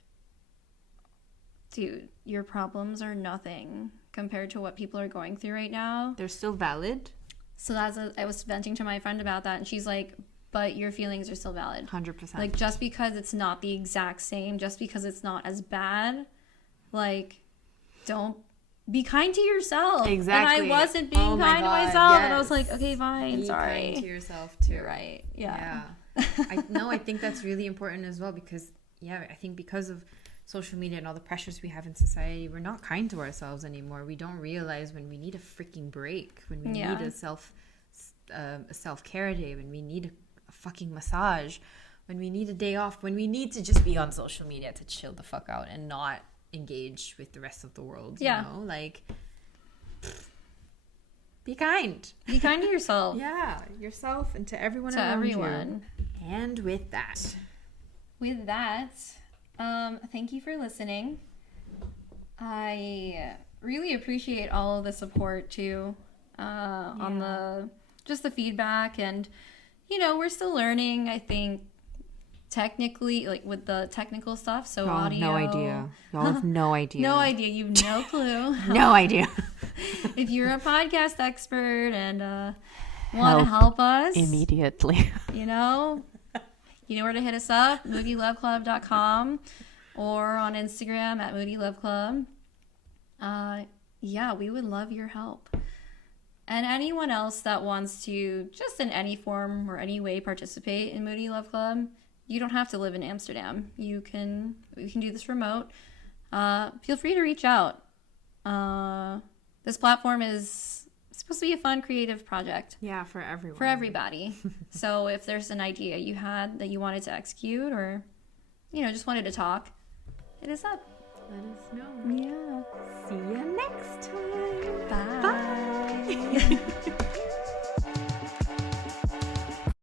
dude, your problems are nothing compared to what people are going through right now. They're still valid. So I was venting to my friend about that, and she's like, but your feelings are still valid. 100%. Like, just because it's not the exact same, just because it's not as bad, like, don't be kind to yourself. Exactly. And I wasn't being kind to myself, yes. And I was like, okay, fine, sorry. Be kind to yourself too. You're right. Yeah. I think that's really important as well because, I think because of social media and all the pressures we have in society, we're not kind to ourselves anymore. We don't realize when we need a freaking break, when we need a self-care day, when we need a fucking massage, when we need a day off, when we need to just be on social media to chill the fuck out and not engage with the rest of the world. You know, like, be kind. Be kind to yourself. Yeah, yourself and to everyone to around everyone. You. And with that, thank you for listening. I really appreciate all of the support too, on the feedback, and we're still learning. I think technically, like with the technical stuff, so y'all audio. Y'all have no idea. No idea. You've no clue. No idea. If you're a podcast expert and want to help us immediately, you know where to hit us up, moodyloveclub.com or on Instagram at Moody Love Club. We would love your help. And anyone else that wants to, just in any form or any way, participate in Moody Love Club, you don't have to live in Amsterdam. We can do this remote. Feel free to reach out. This platform is supposed to be a fun, creative project. Yeah, for everyone. For everybody. So if there's an idea you had that you wanted to execute or, just wanted to talk, hit us up. Let us know. Yeah. See you next time. Bye.